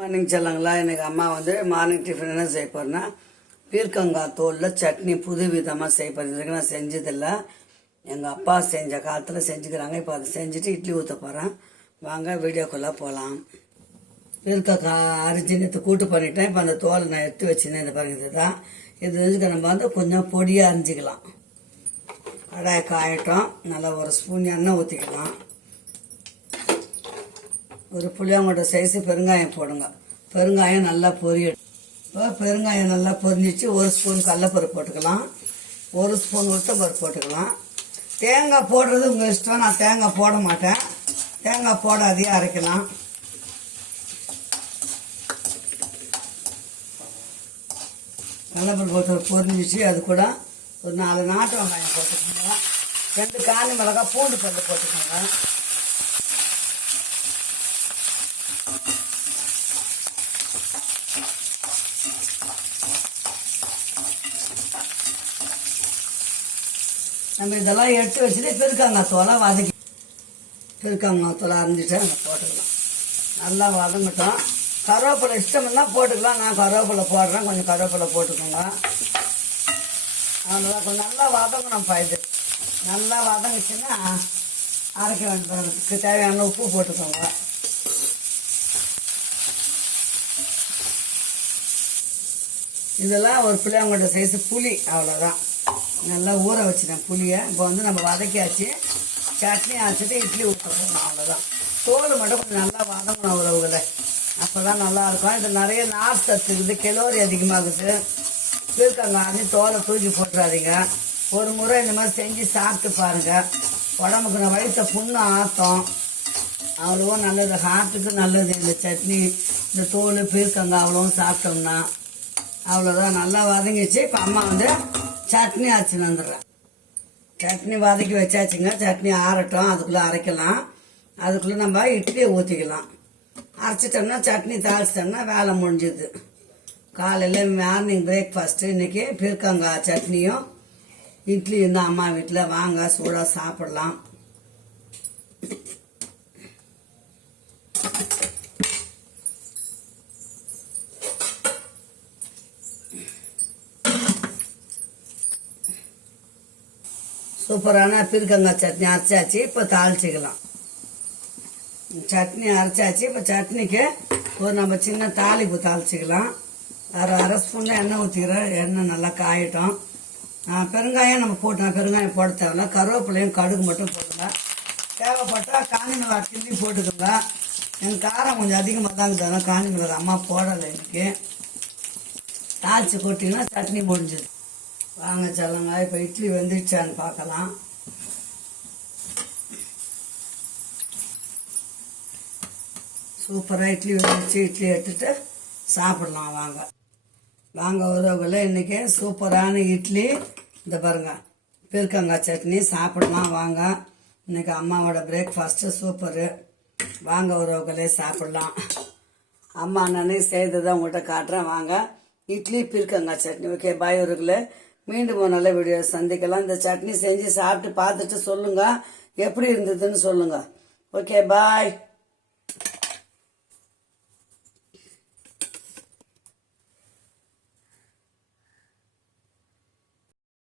Morning சொல்லுங்களா. எனக்கு அம்மா மார்னிங் டிஃபன் என்ன செய்ய போறேன்னா பீர்க்கங்காய் தோலில் சட்னி புது விதமாக செய்ய போகிறேன். நான் செஞ்சதில்லை, எங்கள் அப்பா செஞ்ச காலத்தில் செஞ்சுக்கிறாங்க. இப்போ அதை செஞ்சுட்டு இட்லி ஊற்ற போகிறேன். வாங்க வீடியோக்குள்ளே போகலாம். பீர்க்கங்காய் அரிஞ்சினத்தை கூட்டு பண்ணிட்டேன். இப்போ அந்த தோலை நான் எடுத்து வச்சுருந்தேன். இந்த பாருங்க, இதுதான் இது. நம்ம கொஞ்சம் பொடியாக அரிஞ்சிக்கலாம். கடாயை காயட்டும். நல்லா ஒரு ஸ்பூன் எண்ணெய் ஊற்றிக்கலாம். ஒரு புளியாங்கொட்டை சைஸு பெருங்காயம் போடுங்க. பெருங்காயம் நல்லா பொரியடும். இப்போ பெருங்காயம் நல்லா பொரிஞ்சிச்சு. ஒரு ஸ்பூன் கடலப்பருப்பு போட்டுக்கலாம். ஒரு ஸ்பூன் உளுத்தம்பருப்பு போட்டுக்கலாம். தேங்காய் போடுறது உங்கள் இஷ்டம். நான் தேங்காய் போட மாட்டேன். தேங்காய் போடாதையே அரைக்கலாம். கடலப்பருப்பு போட்டு பொரிஞ்சிச்சு. அது கூட ஒரு 4 நாட்டு வெங்காயம் போட்டுக்கோங்க. 2 காஞ்சி மிளகாய் பூண்டு பல்லு போட்டுக்கோங்க. நம்ம இதெல்லாம் எடுத்து வச்சுட்டு பெருக்காங்காய் தோலை வதக்கி பெருக்காங்காய் தோலை அரைஞ்சிட்டு அங்கே போட்டுக்கலாம். நல்லா வதங்கட்டும். கருவேப்பிலை இஷ்டம்னா போட்டுக்கலாம். நான் கருவேப்பிலை போடுறேன். கொஞ்சம் கருவேப்பிலை போட்டுக்கோங்க. அவ்வளோதான். கொஞ்சம் நல்லா வதங்கணும்ப்பா. இது நல்லா வதங்கிச்சுன்னா அரைக்க வேண்டியதுக்கு தேவையான உப்பு போட்டுக்கோங்க. இதெல்லாம் ஒரு புளியாங்கொட்டை சைஸு புளி, அவ்வளோதான். நல்லா ஊற வச்சுட்டேன் புளியை. இப்போ நம்ம வதக்கியாச்சு. சட்னி அரைச்சிட்டு இட்லி ஊற்ற போகணும். அவ்வளோதான். தோல் மட்டும் கொஞ்சம் நல்லா வதங்கணும் உறவுகளை. அப்போ தான் நல்லாயிருக்கும். இது நிறைய நார் சத்து இருக்குது, கெலோரி அதிகமாகுது. பீர்க்கங்காய் தோலை தூக்கி போட்டுறாதீங்க. ஒரு முறை இந்த மாதிரி செஞ்சு சாப்பிட்டு பாருங்கள். உடம்புக்கு நான் வயிற்ற புண்ணு ஆற்றும். அவ்வளோவா நல்லது, ஹார்ட்டுக்கு நல்லது. இந்த சட்னி, இந்த தோல் பீர்க்கங்காய் அவ்வளோவும் சாப்பிட்டோம்னா. அவ்வளோதான். நல்லா வதங்கிச்சு. இப்போ அம்மா சட்னி அரைச்சின்னு வந்துடுறேன். சட்னி வதக்கி வச்சாச்சுங்க. சட்னி ஆறட்டும். அதுக்குள்ளே அரைக்கலாம். அதுக்குள்ளே நம்ம இட்லியை ஊற்றிக்கலாம். அரைச்சிட்டோம்னா சட்னி தாளிச்சிட்டோம்னா வேலை முடிஞ்சுது. காலையில் மார்னிங் பிரேக்ஃபாஸ்ட்டு இன்றைக்கி பீர்க்கங்காய் சட்னியும் இட்லியும் தான் அம்மா வீட்டில். வாங்க சூடாக சாப்பிடலாம். சூப்பரான பீர்க்கங்காய் சட்னி அரைச்சாச்சு. இப்போ தாளிச்சிக்கலாம். சட்னி அரைச்சாச்சு. இப்போ சட்னிக்கு ஒரு நம்ம சின்ன தாளிப்பு தாளிச்சிக்கலாம். அரை ஸ்பூன் எண்ணெய் ஊற்றிக்கிறேன். எண்ணெய் நல்லா காயட்டும். பெருங்காயம் நம்ம போட்டோம். பெருங்காயம் போட தேவையில்ல. கருவேப்பிலையும் கடுகு மட்டும் போட்டுங்க. தேவைப்பட்டால் காஞ்சி மிளகா கிள்ளி போட்டுக்கோங்க. எனக்கு காரம் கொஞ்சம் அதிகமாக தான் இருக்குது. காஞ்சி மிளகா அம்மா போடலை இன்னைக்கு. தாளித்து கொட்டிங்கன்னா சட்னி முடிஞ்சுது. வாங்க சொல்லுங்க. இப்போ இட்லி வெந்துடுச்சான்னு பார்க்கலாம். சூப்பராக இட்லி வெந்துடுச்சு. இட்லி எடுத்துட்டு சாப்பிடலாம். வாங்க வாங்க உறவுகளை. இன்றைக்கி சூப்பரான இட்லி. இந்த பாருங்க, பீர்க்கங்காய் சட்னி சாப்பிடலாம். வாங்க. இன்றைக்கி அம்மாவோட பிரேக்ஃபாஸ்ட்டு சூப்பரு. வாங்க உறவுகளே சாப்பிடலாம். அம்மா அண்ணனே செய்ததை உங்கள்கிட்ட காட்டுறேன். வாங்க. இட்லி பீர்க்கங்காய் சட்னி. ஓகே, பாய் உறவுகளே. மீண்டும் ஒரு நல்ல வீடியோ சந்திக்கலாம். இந்த சட்னி செஞ்சு சாப்பிட்டு பார்த்துட்டு சொல்லுங்க எப்படி இருந்ததுன்னு சொல்லுங்க. ஓகே, பாய்.